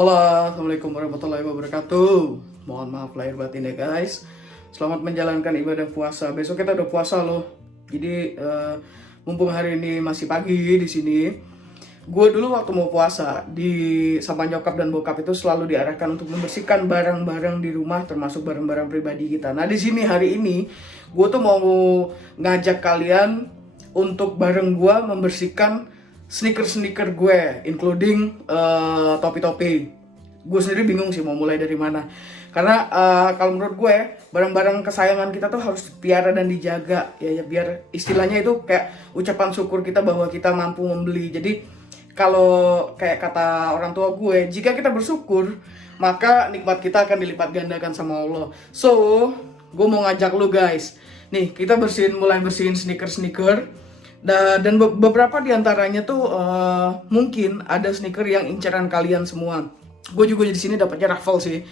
Halo, assalamualaikum warahmatullahi wabarakatuh. Mohon maaf lahir batin ya guys. Selamat menjalankan ibadah puasa. Besok kita udah puasa loh. Jadi mumpung hari ini masih pagi di sini, gue dulu waktu mau puasa sama nyokap dan bokap itu selalu diarahkan untuk membersihkan barang-barang di rumah, termasuk barang-barang pribadi kita. Nah di sini hari ini gue tuh mau ngajak kalian untuk bareng gue membersihkan sneaker gue, including topi-topi. Gue sendiri bingung sih mau mulai dari mana. Karena kalau menurut gue, barang-barang kesayangan kita tuh harus dipiara dan dijaga. Ya biar istilahnya itu kayak ucapan syukur kita bahwa kita mampu membeli. Jadi kalau kayak kata orang tua gue, jika kita bersyukur, maka nikmat kita akan dilipat gandakan sama Allah. So, gue mau ngajak lu guys. Nih, kita mulai bersihin sneaker. Dan beberapa diantaranya tuh mungkin ada sneaker yang incaran kalian semua. Gue juga di sini dapatnya raffle sih,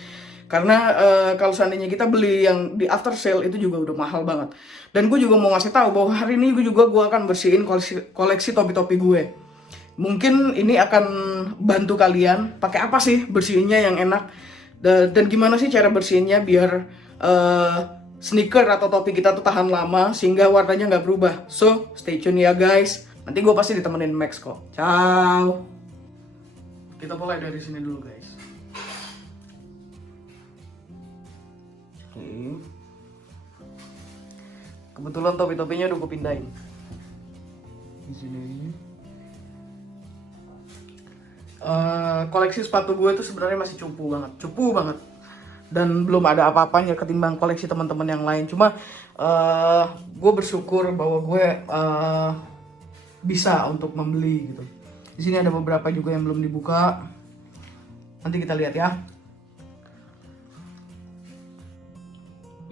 karena kalau seandainya kita beli yang di after sale itu juga udah mahal banget. Dan gue juga mau ngasih tahu bahwa hari ini gue akan bersihin koleksi topi-topi gue. Mungkin ini akan bantu kalian. Pakai apa sih bersihinnya yang enak, dan gimana sih cara bersihinnya biar sneaker atau topi kita tuh tahan lama sehingga warnanya nggak berubah. So, stay tune ya guys. Nanti gue pasti ditemenin Max kok. Ciao. Kita mulai dari sini dulu guys. Oke. Kebetulan topi-topinya udah gue pindahin. Di sini. Koleksi sepatu gue tuh sebenarnya masih cupu banget. Dan belum ada apa-apanya ketimbang koleksi teman-teman yang lain. Cuma gue bersyukur bahwa gue bisa untuk membeli gitu. Di sini ada beberapa juga yang belum dibuka. Nanti kita lihat ya.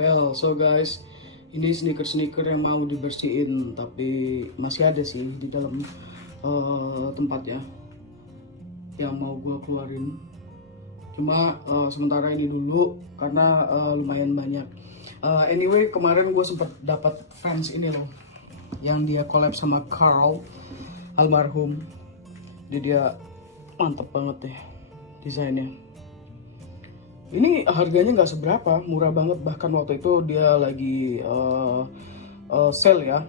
Well, so guys, ini sneaker yang mau dibersihin, tapi masih ada sih di dalam tempat ya yang mau gue keluarin. Cuma sementara ini dulu karena lumayan banyak. Anyway, kemarin gue sempat dapat fans ini loh, yang dia collab sama Carl almarhum. Jadi dia mantep banget deh desainnya. Ini harganya nggak seberapa, murah banget. Bahkan waktu itu dia lagi sale ya.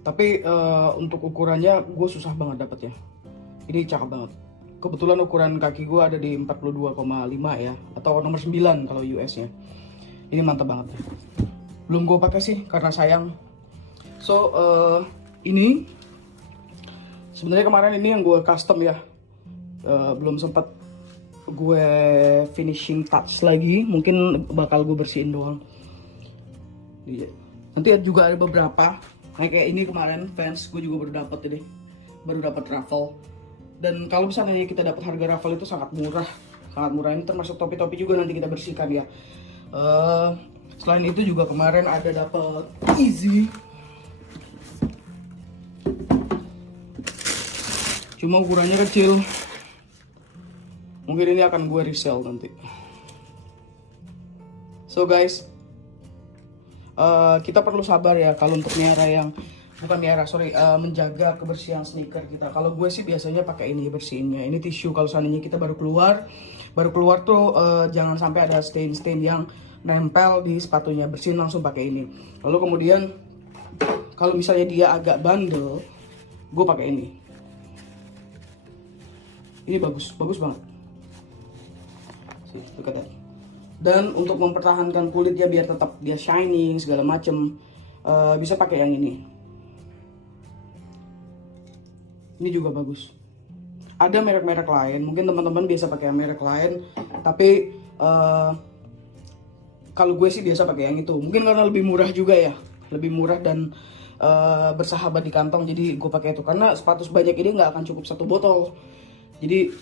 Tapi untuk ukurannya gue susah banget dapetnya. Ini cakep banget. Kebetulan ukuran kaki gue ada di 42,5 ya, atau nomor 9 kalau US nya. Ini mantap banget. Belum gue pakai sih karena sayang. So ini sebenarnya kemarin ini yang gue custom ya. Belum sempat gue finishing touch lagi. Mungkin bakal gue bersihin doang. Nanti juga ada beberapa kayak ini kemarin fans gue juga baru dapat raffle. Dan kalau misalnya kita dapat harga raffle itu sangat murah. Ini termasuk topi-topi juga nanti kita bersihkan ya. Selain itu juga kemarin ada dapat Easy. Cuma ukurannya kecil. Mungkin ini akan gue resell nanti. So guys, kita perlu sabar ya kalau untuk menjaga kebersihan sneaker kita. Kalau gue sih biasanya pakai ini bersihinnya. Ini tisu kalau seandainya kita baru keluar tuh jangan sampai ada stain yang nempel di sepatunya. Bersihin langsung pakai ini. Lalu kemudian kalau misalnya dia agak bandel, gue pakai ini. Ini bagus banget. Look at that. Dan untuk mempertahankan kulit ya biar tetap dia shining segala macem, bisa pakai yang ini. Ini juga bagus. Ada merek-merek lain, mungkin teman-teman biasa pakai merek lain, tapi kalau gue sih biasa pakai yang itu. Mungkin karena lebih murah juga ya, lebih murah dan bersahabat di kantong, jadi gue pakai itu. Karena sepatu sebanyak ini nggak akan cukup satu botol. Jadi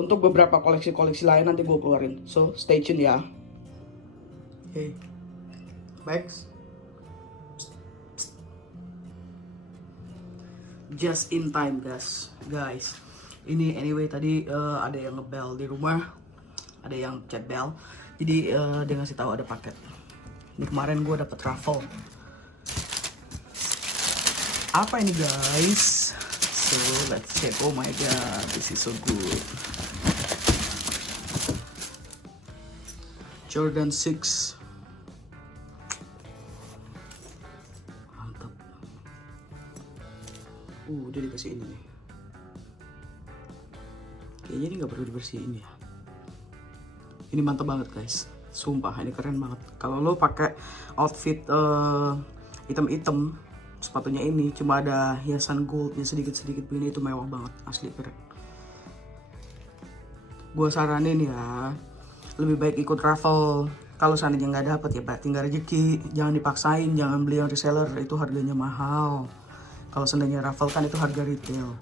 untuk beberapa koleksi lain nanti gue keluarin. So stay tune ya. Hey, Max. Just in time guys. Ini anyway tadi ada yang ngebel di rumah, ada yang chat bell. Jadi dia ngasih tahu ada paket. Ini kemarin gue dapet raffle. Apa ini guys? So let's check. Oh my god, this is so good. Jordan 6. Mantap. Dia dikasih ini nih. Kayaknya ini nggak perlu dibersihin ya. Ini mantap banget guys. Sumpah ini keren banget. Kalau lo pakai outfit hitam-hitam, sepatunya ini cuma ada hiasan goldnya sedikit-sedikit begini, itu mewah banget, asli keren. Gue saranin ya, lebih baik ikut raffle. Kalau seandainya nggak dapet ya Pak, tinggal rezeki. Jangan dipaksain, jangan beli yang reseller, itu harganya mahal. Kalau seandainya raffle kan itu harga retail.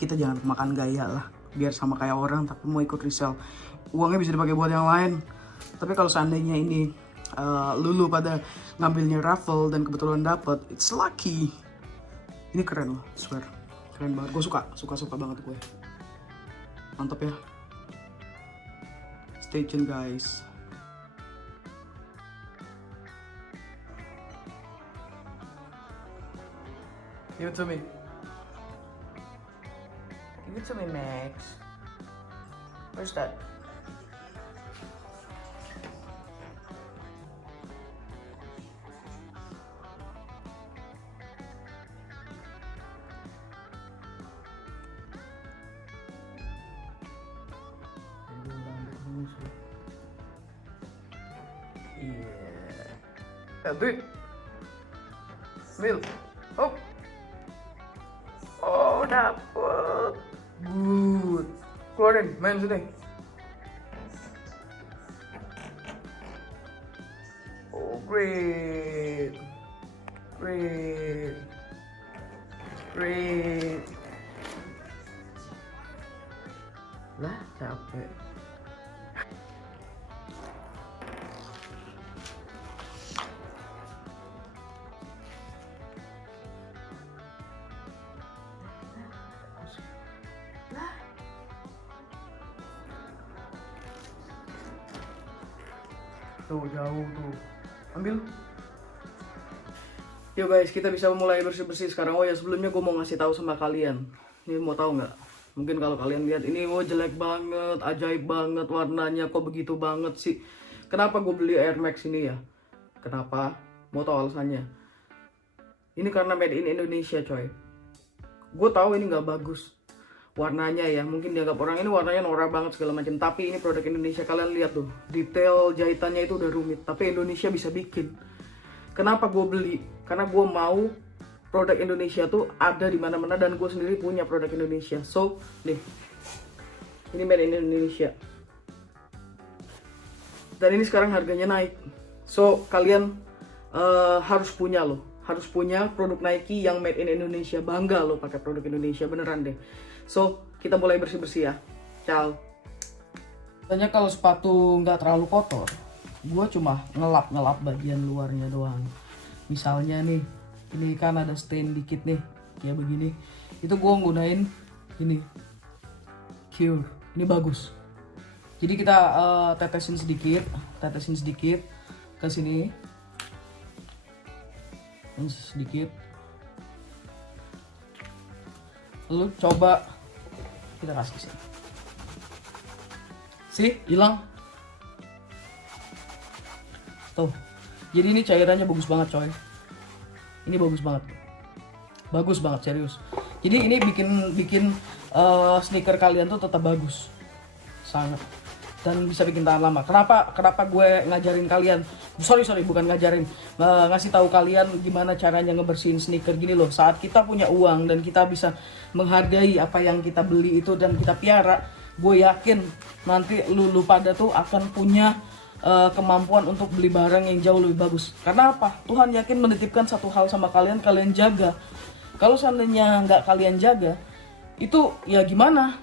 Kita jangan makan gaya lah, biar sama kayak orang tapi mau ikut resell. Uangnya bisa dipakai buat yang lain. Tapi kalau seandainya ini lulu pada ngambilnya raffle dan kebetulan dapet, it's lucky. Ini keren loh, swear. Keren banget, gue suka banget gue. Mantap ya. Stay tune guys. Give it to me. Give it to me, Max. Where's that? Yeah. Dude. Mil. Oh. Oh, dapet. Good. Keluarin, main sini. Oh, great. Great. Great. Lah, capek. Tuh jauh tuh, ambil. Yo guys, kita bisa mulai bersih-bersih sekarang. Oh ya, sebelumnya gue mau ngasih tahu sama kalian. Ini mau tahu nggak? Mungkin kalau kalian lihat ini, jelek banget, ajaib banget warnanya, kok begitu banget sih. Kenapa gue beli Air Max ini ya? Kenapa? Mau tahu alasannya? Ini karena made in Indonesia coy. Gue tahu ini nggak bagus warnanya ya, mungkin dianggap orang ini warnanya norak banget segala macam, tapi ini produk Indonesia. Kalian lihat tuh, detail jahitannya itu udah rumit, tapi Indonesia bisa bikin. Kenapa gue beli? Karena gue mau produk Indonesia tuh ada di mana-mana, dan gue sendiri punya produk Indonesia. So nih, ini made in Indonesia, dan ini sekarang harganya naik. So kalian harus punya loh, harus punya produk Nike yang made in Indonesia. Bangga lo pakai produk Indonesia, beneran deh. So, kita mulai bersih-bersih ya. Ciao. Tanya kalau sepatu nggak terlalu kotor, gue cuma ngelap bagian luarnya doang. Misalnya nih, ini kan ada stain dikit nih, kayak begini. Itu gue gunain ini, Cure. Ini bagus. Jadi kita tetesin sedikit ke sini. Ini sedikit. Lalu coba kita kasih sini. Sih, hilang. Tuh. Jadi ini cairannya bagus banget coy. Ini bagus banget. Bagus banget, serius. Jadi ini bikin sneaker kalian tuh tetap bagus. Sangat. Dan bisa bikin tahan lama. Kenapa gue ngajarin kalian? Sorry, bukan ngajarin. Ngasih tahu kalian gimana caranya ngebersihin sneaker gini loh. Saat kita punya uang dan kita bisa menghargai apa yang kita beli itu dan kita piara, gue yakin nanti lu pada tuh akan punya kemampuan untuk beli barang yang jauh lebih bagus. Karena apa? Tuhan yakin menitipkan satu hal sama kalian, kalian jaga. Kalau seandainya nggak kalian jaga, itu ya gimana?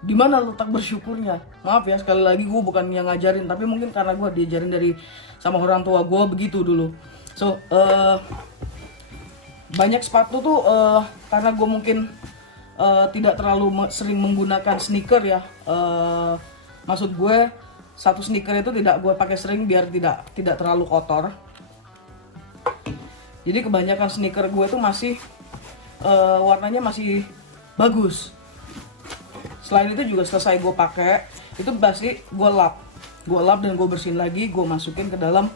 Di mana letak bersyukurnya? Maaf ya, sekali lagi gue bukan yang ngajarin, tapi mungkin karena gue diajarin dari sama orang tua gue begitu dulu. So banyak sepatu tuh karena gue mungkin tidak terlalu sering menggunakan sneaker ya. Maksud gue satu sneaker itu tidak gue pakai sering biar tidak terlalu kotor. Jadi kebanyakan sneaker gue tuh masih warnanya masih bagus. Selain itu juga selesai gue pakai, itu pasti gue lap. gue lap dan gue bersihin lagi, gue masukin ke dalam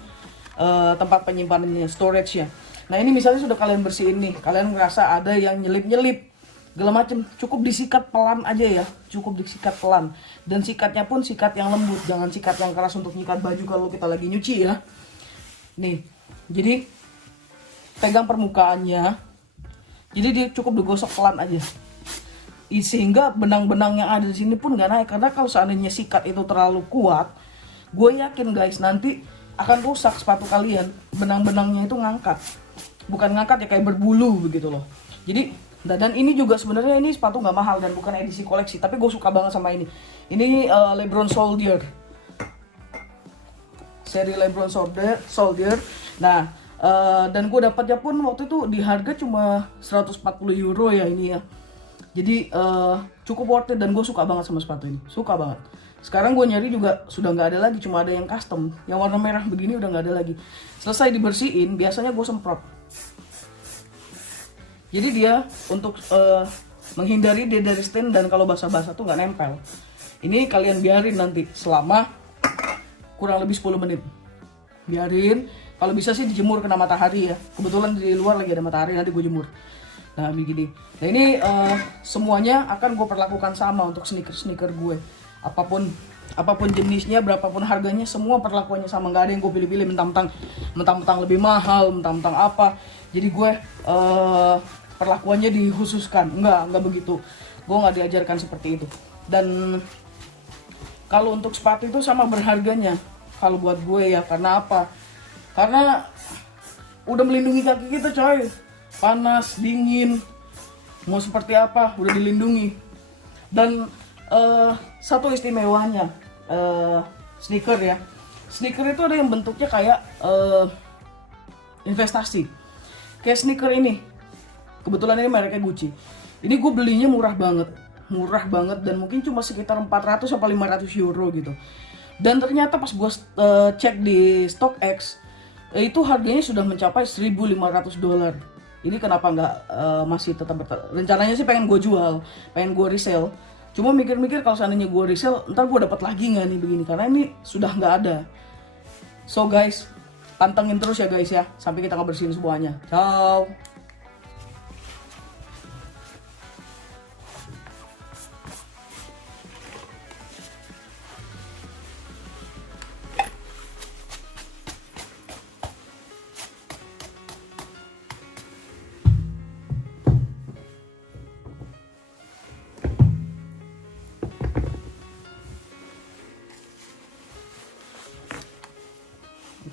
tempat penyimpanannya, storage-nya. Nah ini misalnya sudah kalian bersihin nih, kalian ngerasa ada yang nyelip-nyelip segala macem, cukup disikat pelan aja ya, cukup disikat pelan. Dan sikatnya pun sikat yang lembut, jangan sikat yang keras untuk nyikat baju kalau kita lagi nyuci ya. Nih, jadi pegang permukaannya, jadi dia cukup digosok pelan aja. Sehingga benang-benang yang ada di sini pun nggak naik, karena kalau seandainya sikat itu terlalu kuat, gue yakin guys nanti akan rusak sepatu kalian. Benang-benangnya itu ngangkat, bukan ngangkat ya, kayak berbulu begitu loh. Jadi dan ini juga sebenarnya ini sepatu nggak mahal dan bukan edisi koleksi, tapi gue suka banget sama ini. Ini LeBron Soldier, seri LeBron Soldier. Nah, dan gue dapatnya pun waktu itu di harga cuma 140 euro ya ini ya. Jadi cukup worth it dan gue suka banget sama sepatu ini, suka banget. Sekarang gue nyari juga sudah nggak ada lagi, cuma ada yang custom, yang warna merah begini udah nggak ada lagi. Selesai dibersihin, biasanya gue semprot. Jadi dia untuk menghindari dia dari stain dan kalau basah-basah tuh nggak nempel. Ini kalian biarin nanti selama kurang lebih 10 menit. Biarin, kalau bisa sih dijemur kena matahari ya. Kebetulan di luar lagi ada matahari, nanti gue jemur. Nah begini. Nah ini semuanya akan gue perlakukan sama untuk sneaker gue. Apapun jenisnya, berapapun harganya, semua perlakuannya sama. Nggak ada yang gue pilih-pilih mentang-mentang lebih mahal, mentang-mentang apa. Jadi gue perlakuannya dikhususkan, enggak begitu. Gue nggak diajarkan seperti itu. Dan kalau untuk sepatu itu sama berharganya kalau buat gue ya. Karena apa? Karena udah melindungi kaki kita coy, panas, dingin, mau seperti apa udah dilindungi. Dan satu istimewanya sneaker ya, sneaker itu ada yang bentuknya kayak investasi. Kayak sneaker ini, kebetulan ini mereknya Gucci. Ini gue belinya murah banget dan mungkin cuma sekitar 400 sampai 500 euro gitu. Dan ternyata pas gue cek di StockX itu harganya sudah mencapai 1.500 dolar. Ini kenapa nggak masih tetap rencananya sih pengen gue jual, pengen gue resell. Cuma mikir-mikir kalau seandainya gue resell, ntar gue dapat lagi nggak nih begini, karena ini sudah nggak ada. So guys, pantengin terus ya guys ya, sampai kita ngebersihin semuanya. Ciao.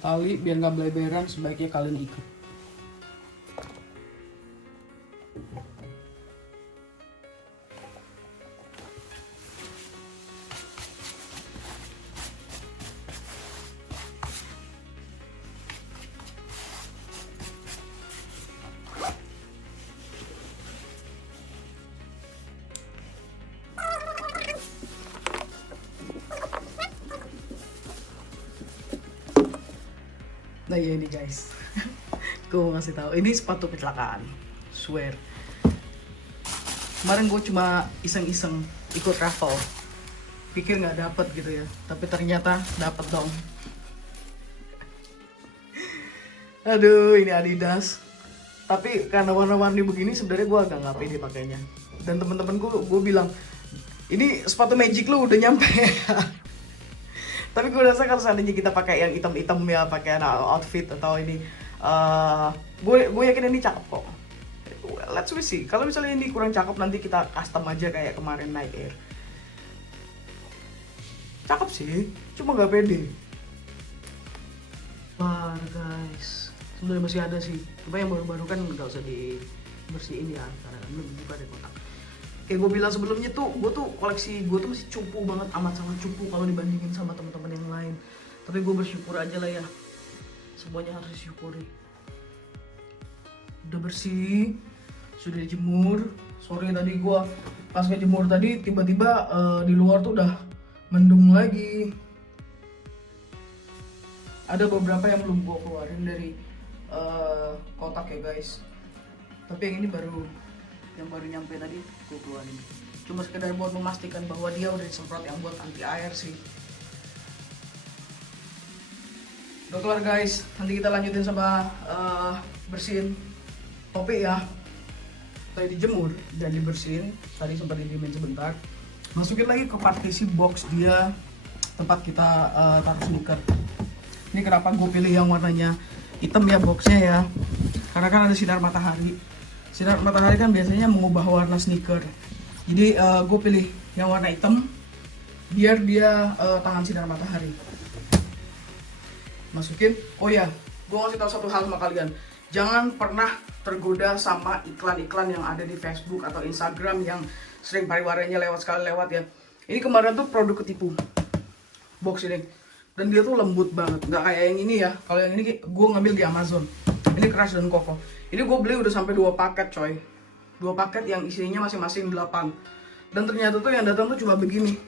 Tali biar nggak beleberan sebaiknya kalian ikat. Nah ya ini guys, gue mau ngasih tahu, ini sepatu kecelakaan, swear. Kemarin gue cuma iseng-iseng ikut raffle, pikir nggak dapet gitu ya, tapi ternyata dapet dong. Aduh, ini Adidas. Tapi karena warna-warni begini sebenarnya gue agak nggak pede pakainya. Dan temen-temen gue bilang, ini sepatu magic lu udah nyampe. Tapi gue rasa kalau seandainya kita pakai yang hitam-hitam ya, pakai outfit atau ini, gue yakin ini cakep kok. Let's see. Kalau misalnya ini kurang cakep, nanti kita custom aja kayak kemarin Nike Air. Cakep sih, cuma nggak pede. Wah guys, sebenarnya masih ada sih. Cuma yang baru-baru kan nggak usah dibersihin ya, karena belum buka deh kotak. Kayak gue bilang sebelumnya tuh, gue tuh koleksi gue tuh masih cupu banget, amat sangat cupu kalau dibandingin sama teman-teman yang lain. Tapi gue bersyukur aja lah ya, semuanya harus disyukuri. Udah bersih, sudah dijemur. Sorry tadi gue pas ngejemur tadi tiba-tiba di luar tuh udah mendung lagi. Ada beberapa yang belum gue keluarin dari kotak ya guys. Tapi yang ini yang baru nyampe tadi gue keluarin. Cuma sekedar buat memastikan bahwa dia udah disemprot yang buat anti air sih. Udah kelar guys, nanti kita lanjutin sama bersihin topi ya. Tadi dijemur dan dibersihin, tadi sempat didiemin sebentar. Masukin lagi ke partisi box dia tempat kita taruh sneaker. Ini kenapa gue pilih yang warnanya hitam ya boxnya ya, karena kan ada sinar matahari. Sinar matahari kan biasanya mengubah warna sneaker. Jadi gue pilih yang warna hitam biar dia tahan sinar matahari. Masukin. Oh ya, gue ngasih tahu satu hal sama kalian. Jangan pernah tergoda sama iklan-iklan yang ada di Facebook atau Instagram yang sering pariwaranya lewat sekali lewat ya. Ini kemarin tuh produk ketipu box ini, dan dia tuh lembut banget, nggak kayak yang ini ya. Kalau yang ini gue ngambil di Amazon, ini keras dan kokoh. Ini gue beli udah sampai 2 paket coy, 2 paket yang isinya masing-masing 8. Dan ternyata tuh yang datang tuh cuma begini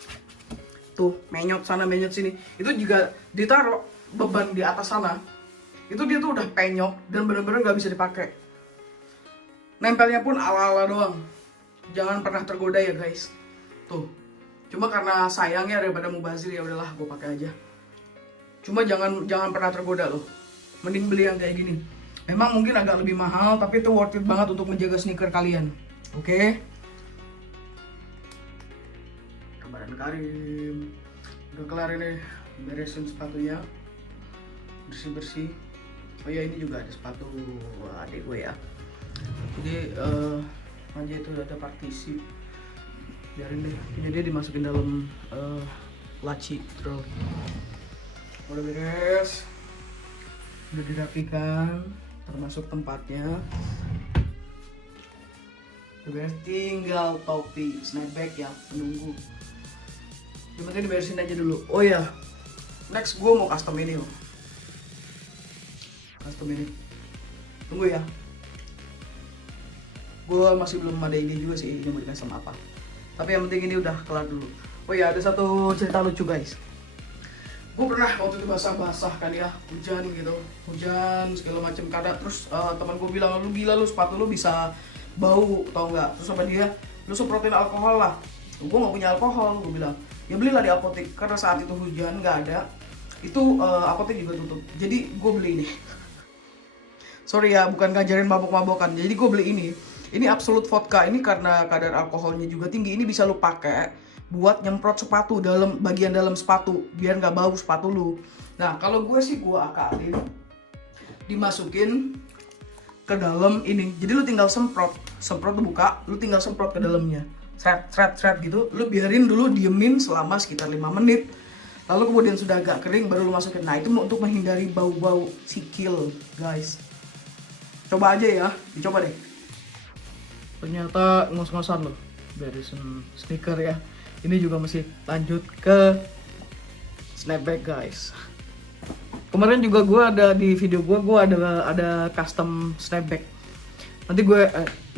tuh, menyot sana menyot sini. Itu juga ditaruh beban di atas sana, itu dia tuh udah penyok dan bener-bener nggak bisa dipakai. Nempelnya pun ala-ala doang. Jangan pernah tergoda ya guys. Tuh, cuma karena sayangnya daripada mubazir ya udahlah gue pakai aja. Cuma jangan pernah tergoda loh. Mending beli yang kayak gini. Memang mungkin agak lebih mahal, tapi itu worth it banget untuk menjaga sneaker kalian. Oke? Ramadan Karim. Udah kelar ini, beresin sepatunya, bersih-bersih. Oh ya, ini juga ada sepatu adik gue ya. Jadi aja itu udah ada partisi. Biarin deh, ini dia dimasukin dalam laci terus. Udah beres, udah dirapikan, termasuk tempatnya. Udah beres, tinggal topi snapback ya, penunggu. Yang penting diberesin aja dulu. Oh ya, next gue mau custom ini loh. Custom ini, tunggu ya. Gue masih belum ada ide juga sih ini mau dikasih sama apa. Tapi yang penting ini udah kelar dulu. Oh ya, ada satu cerita lucu guys. Gue pernah waktu itu basah-basah kan ya, hujan gitu, hujan segala macam kadang. Terus teman gue bilang, lu gila lu, sepatu lu bisa bau tau nggak? Terus sama dia, lu semprotin alkohol lah. Gue nggak punya alkohol, gue bilang ya belilah di apotek, karena saat itu hujan nggak ada. Itu apotek juga tutup. Jadi gue beli ini. Sorry ya, bukan ngajarin mabok-mabokan. Jadi gue beli ini. Ini Absolut Vodka, ini karena kadar alkoholnya juga tinggi. Ini bisa lu pakai buat nyemprot sepatu, dalam bagian dalam sepatu, biar nggak bau sepatu lu. Nah kalau gue sih gue akalin dimasukin ke dalam ini. Jadi lu tinggal semprot tuh buka, lu tinggal semprot ke dalamnya, seret gitu. Lu biarin dulu, diemin selama sekitar 5 menit. Lalu kemudian sudah agak kering baru lu masukin. Nah itu untuk menghindari bau-bau sikil guys. Coba aja ya, dicoba deh. Ternyata ngos-ngosan loh beresin sneaker ya. Ini juga masih lanjut ke snapback guys. Kemarin juga gue ada di video gue ada custom snapback. Nanti gue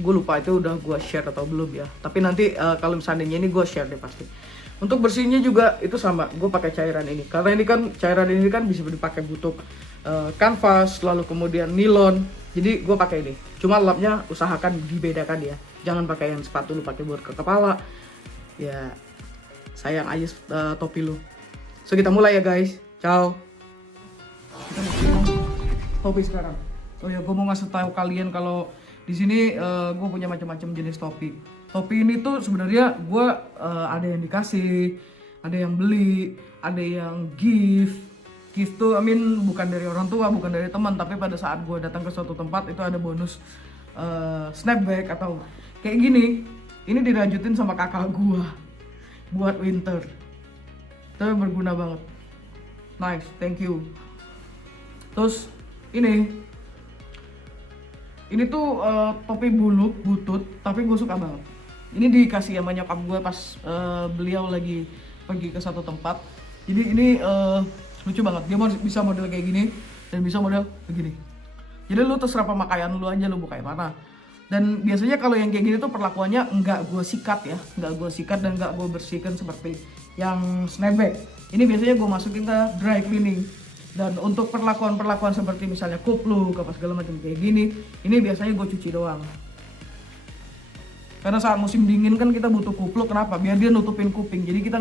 lupa itu udah gue share atau belum ya. Tapi nanti kalau misalnya ini gue share deh pasti. Untuk bersihnya juga itu sama, gue pakai cairan ini. Karena ini kan cairan ini kan bisa dipakai untuk kanvas, lalu kemudian nilon. Jadi gue pakai ini. Cuma lapnya usahakan dibedakan ya. Jangan pakai yang sepatu lu pakai buat ke kepala. Ya sayang aja topi lu. So kita mulai ya guys. Ciao. Kita mau topi sekarang. Oh ya, gue mau ngasih tahu kalian kalau di sini gue punya macam-macam jenis topi. Topi ini tuh sebenarnya gue ada yang dikasih, ada yang beli, ada yang gift. Gift tuh bukan dari orang tua, bukan dari teman, tapi pada saat gue datang ke suatu tempat itu ada bonus snapback atau kayak gini. Ini dirajutin sama kakak gue buat winter. Tapi berguna banget. Nice, thank you. Terus ini tuh topi buluk butut, tapi gue suka banget. Ini dikasih sama nyokap gue pas beliau lagi pergi ke satu tempat. Jadi ini lucu banget, dia bisa model kayak gini dan bisa model begini. Jadi lu terserah pemakaian lu aja, lu mau kayak mana. Dan biasanya kalau yang kayak gini tuh perlakuannya nggak gue sikat ya, nggak gue sikat dan nggak gue bersihkan seperti yang snapback. Ini biasanya gue masukin ke dry cleaning. Dan untuk perlakuan seperti misalnya kupluk apa segala macam kayak gini, ini biasanya gue cuci doang. Karena saat musim dingin kan kita butuh kupluk, kenapa? Biar dia nutupin kuping, jadi kita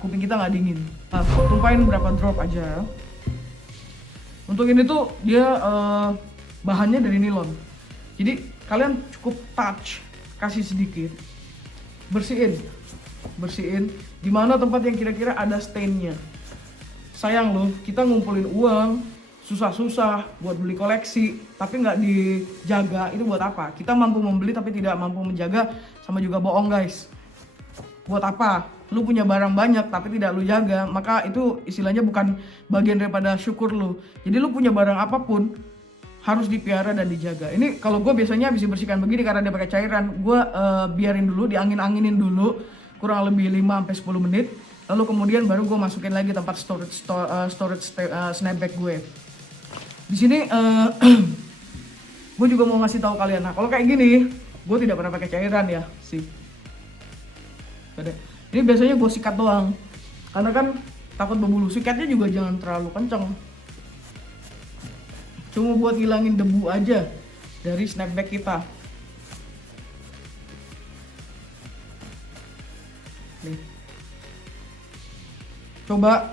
kuping kita nggak dingin. Nah, tumpahin berapa drop aja. Untuk ini tuh dia bahannya dari nilon. Jadi kalian cukup touch, kasih sedikit, bersihin di mana tempat yang kira-kira ada stainnya. Sayang loh, kita ngumpulin uang susah-susah buat beli koleksi tapi nggak dijaga, itu buat apa? Kita mampu membeli tapi tidak mampu menjaga, sama juga bohong guys. Buat apa? Lu punya barang banyak tapi tidak lu jaga, maka itu istilahnya bukan bagian daripada syukur lu. Jadi lu punya barang apapun harus dipiara dan dijaga. Ini kalau gue biasanya habis dibersihkan begini karena dia pakai cairan, gue biarin dulu, diangin-anginin dulu kurang lebih 5-10 menit. Lalu kemudian baru gue masukin lagi tempat storage snapback gue. Di sini gue juga mau ngasih tahu kalian. Nah kalau kayak gini, gue tidak pernah pakai cairan ya sih. Ini biasanya gue sikat doang, karena kan takut berbulu. Sikatnya juga jangan terlalu kenceng, cuma buat ngilangin debu aja dari snapback kita. Nih. Coba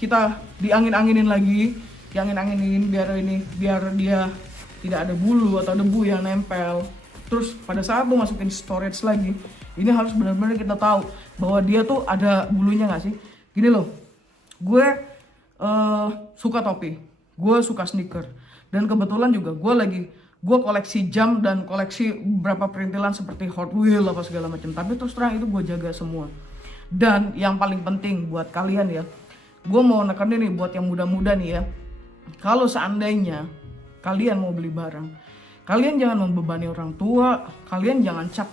kita diangin-anginin lagi, biar dia tidak ada bulu atau debu yang nempel. Terus pada saat lu masukin storage lagi, ini harus benar-benar kita tahu bahwa dia tuh ada bulunya nggak sih. Gini loh, gue suka topi, gue suka sneaker, dan kebetulan juga gue koleksi jam dan koleksi beberapa perintilan seperti Hot Wheels apa segala macam. Tapi terus terang itu gue jaga semua. Dan yang paling penting buat kalian ya, gue mau nekenin nih buat yang muda-muda nih ya, kalau seandainya kalian mau beli barang, kalian jangan membebani orang tua, kalian jangan cap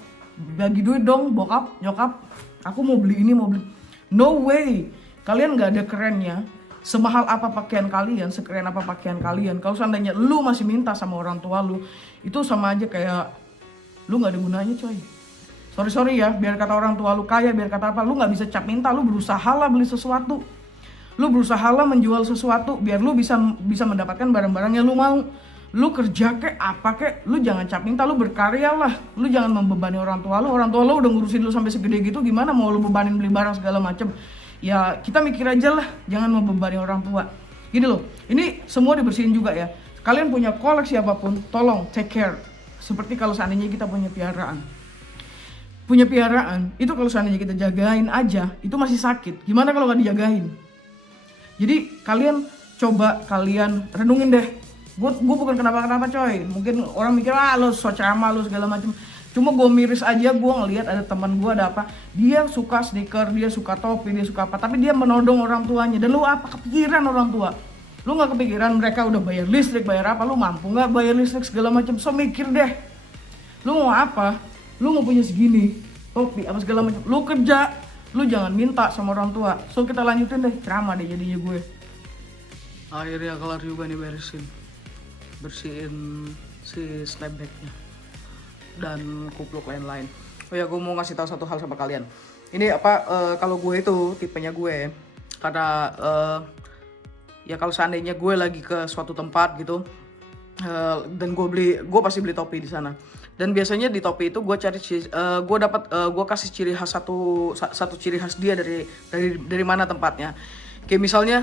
bagi duit dong bokap, nyokap, aku mau beli ini, mau beli. No way, kalian gak ada kerennya. Semahal apa pakaian kalian, sekeren apa pakaian kalian, kalau seandainya lu masih minta sama orang tua lu, itu sama aja kayak lu gak ada gunanya coy. Sorry ya, biar kata orang tua lu kaya, biar kata apa, lu gak bisa cap minta, lu berusaha lah beli sesuatu. Lu berusaha lah menjual sesuatu, biar lu bisa mendapatkan barang-barang yang lu mau. Lu kerja kek, apa kek, lu jangan cap minta, lu berkarya lah. Lu jangan membebani orang tua lu udah ngurusin lu sampai segede gitu, gimana mau lu bebanin beli barang segala macem. Ya kita mikir aja lah, jangan membebani orang tua. Gini loh, ini semua dibersihin juga ya. Kalian punya koleksi apapun, tolong take care. Seperti kalau seandainya kita punya piaraan, itu kalau seandainya kita jagain aja, itu masih sakit. Gimana kalau gak dijagain? Jadi kalian coba renungin deh. Gue bukan kenapa coy. Mungkin orang mikir lo so ceramah lo segala macam. Cuma gue miris aja, gue ngelihat ada teman gue ada apa, dia suka sneaker, dia suka topi, dia suka apa, tapi dia menodong orang tuanya. Dan lu apa kepikiran orang tua? Lu nggak kepikiran mereka udah bayar listrik, bayar apa? Lu mampu nggak bayar listrik segala macam? So mikir deh. Lu mau apa? Lu mau punya segini topi apa segala macam? Lu kerja. Lu jangan minta sama orang tua. So kita lanjutin deh, ceramah deh jadinya gue. Akhirnya kelar juga nih bersihin si snapbacknya dan kupluk lain-lain. Oh ya, gue mau ngasih tahu satu hal sama kalian. Ini kalau gue itu tipenya gue, karena ya kalau seandainya gue lagi ke suatu tempat gitu, dan gue pasti beli topi di sana. Dan biasanya di topi itu gue gue kasih ciri khas satu ciri khas dia dari mana tempatnya. Kayak misalnya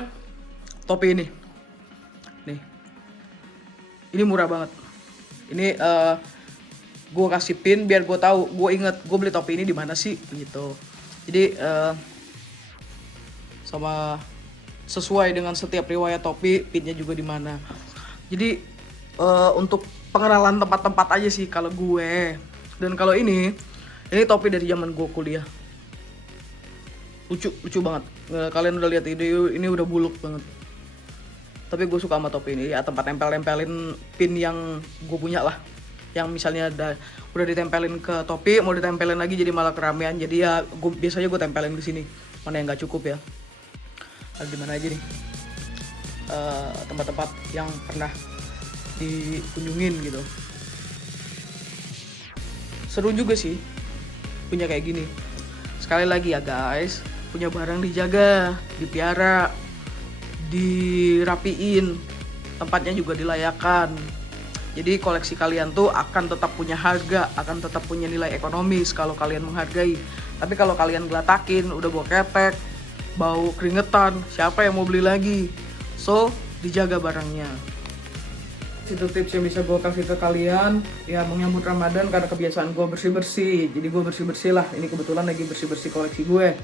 topi ini, nih, ini murah banget. Ini gue kasih pin biar gue tahu, gue inget gue beli topi ini di mana sih gitu. Jadi sama sesuai dengan setiap riwayat topi, pinnya juga di mana. Jadi untuk pengenalan tempat-tempat aja sih kalau gue. Dan kalau ini topi dari zaman gue kuliah. Lucu banget. Kalian udah lihat ini udah buluk banget. Tapi gue suka sama topi ini ya, tempat nempelin pin yang gue punya lah. Yang misalnya udah ditempelin ke topi, mau ditempelin lagi jadi malah keramaian. Jadi ya biasanya gue tempelin di sini. Mana yang nggak cukup ya. Ada di mana aja nih tempat-tempat yang pernah dikunjungin gitu. Seru juga sih punya kayak gini. Sekali lagi ya guys, punya barang dijaga, dipiara, dirapiin, tempatnya juga dilayakan. Jadi koleksi kalian tuh akan tetap punya harga, akan tetap punya nilai ekonomis kalau kalian menghargai. Tapi kalau kalian gelatakin, udah bau ketek, bau keringetan, siapa yang mau beli lagi? So dijaga barangnya. Itu tips yang bisa gue kasih ke kalian ya menyambut Ramadan, karena kebiasaan gue bersih-bersih. Jadi gue bersih-bersih lah, ini kebetulan lagi bersih-bersih koleksi gue.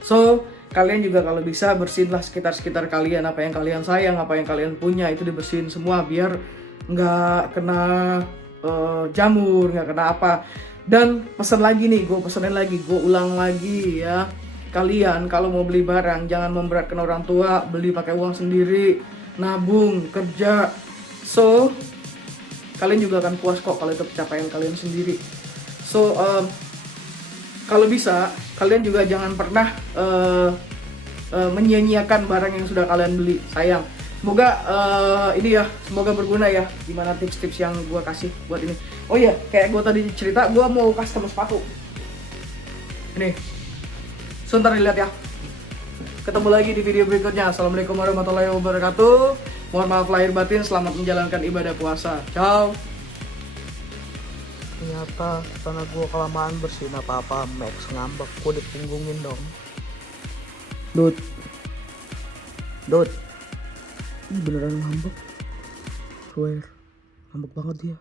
So, kalian juga kalau bisa bersihin lah sekitar-sekitar kalian. Apa yang kalian sayang, apa yang kalian punya, itu dibersihin semua biar nggak kena jamur, nggak kena apa. Dan pesan lagi nih, gue ulang lagi ya. Kalian kalau mau beli barang jangan memberatkan orang tua, beli pakai uang sendiri, nabung, kerja. So, kalian juga akan puas kok kalau itu pencapaian kalian sendiri. So, kalau bisa, kalian juga jangan pernah menyia-nyiakan barang yang sudah kalian beli. Sayang. Semoga ini ya, semoga berguna ya. Gimana tips-tips yang gue kasih buat ini. Oh iya, kayak gue tadi cerita, gue mau custom sepatu. Ini, sebentar dilihat ya. Ketemu lagi di video berikutnya. Assalamualaikum warahmatullahi wabarakatuh. Mohon maaf lahir batin, selamat menjalankan ibadah puasa. Ciao. Ternyata karena gue kelamaan bersihin apa-apa, Max ngambek, gue dipunggungin dong. Dut, ini beneran ngambek. Swear, ngambek banget dia.